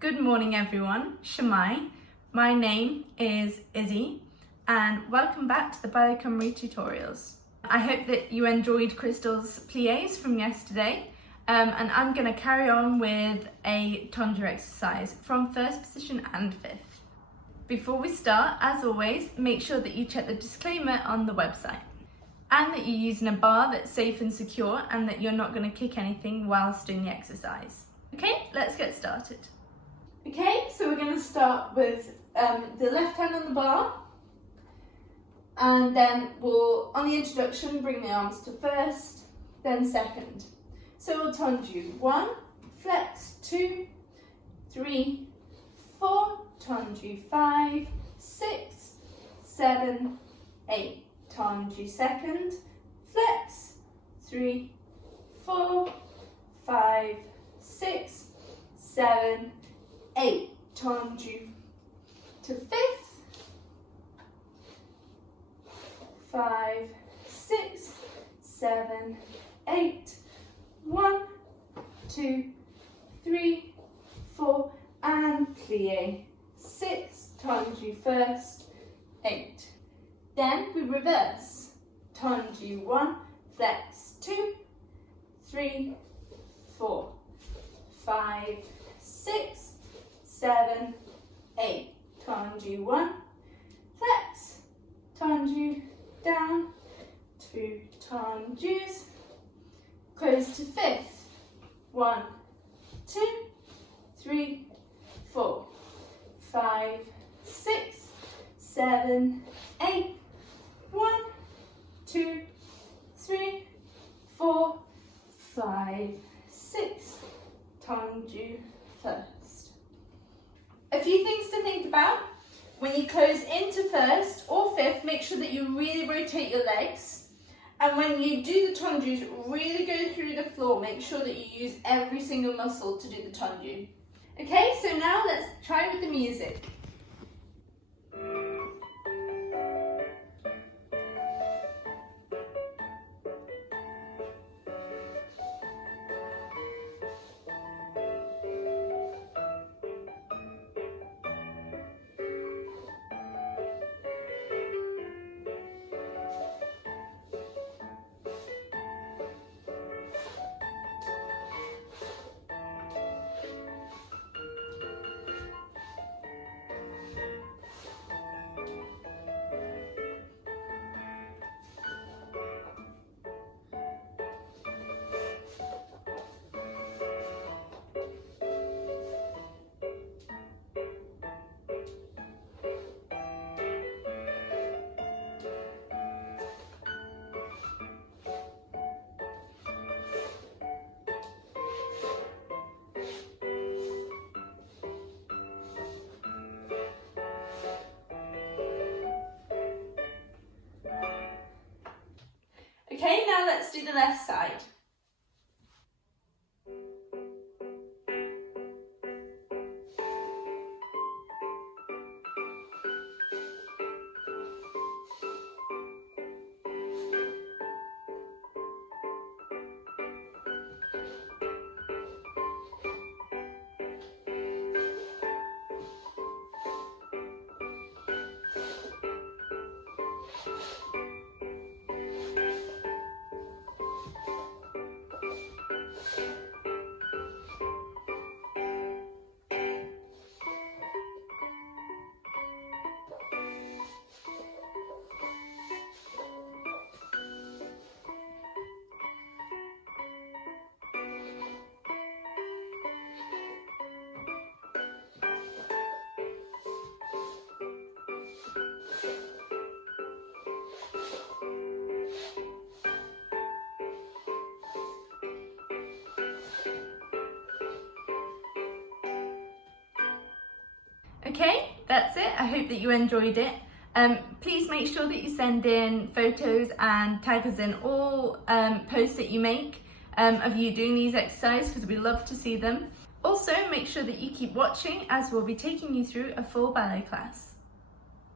Good morning everyone, Shemai. My name is Izzy and welcome back to the Ballet Cymru Tutorials. I hope that you enjoyed Crystal's pliés from yesterday and I'm going to carry on with a tendu exercise from first position and fifth. Before we start, as always, make sure that you check the disclaimer on the website and that you're using a bar that's safe and secure and that you're not going to kick anything whilst doing the exercise. Okay, let's get started. Okay, so we're going to start with the left hand on the bar, and then we'll, on the introduction, bring the arms to first, then second. So we'll tendu 1, flex 2, 3, 4, tendu 5, 6, 7, 8, tendu second, flex 3, 4, 5, 6, 7, 8, tendu to fifth, 5, 6, 7, 8, 1, 2, 3, 4, and plie, 6, tendu first, 8. Then we reverse, tendu 1, flex 2, 3, 4, 5, 6, 7, 8, tendu 1, flex, tendu down, 2 tendus, close to fifth, 1, 2, 3, 4, 5, 6, 7, 8, 1, 2, 3, 4, 5, 6, tendu first. A few things to think about. When you close into first or fifth, make sure that you really rotate your legs. And when you do the tendus, really go through the floor. Make sure that you use every single muscle to do the tendu. Okay, so now let's try with the music. Okay, now let's do the left side. Okay, that's it. I hope that you enjoyed it. Please make sure that you send in photos and tag us in all posts that you make of you doing these exercises because we love to see them. Also, make sure that you keep watching as we'll be taking you through a full ballet class.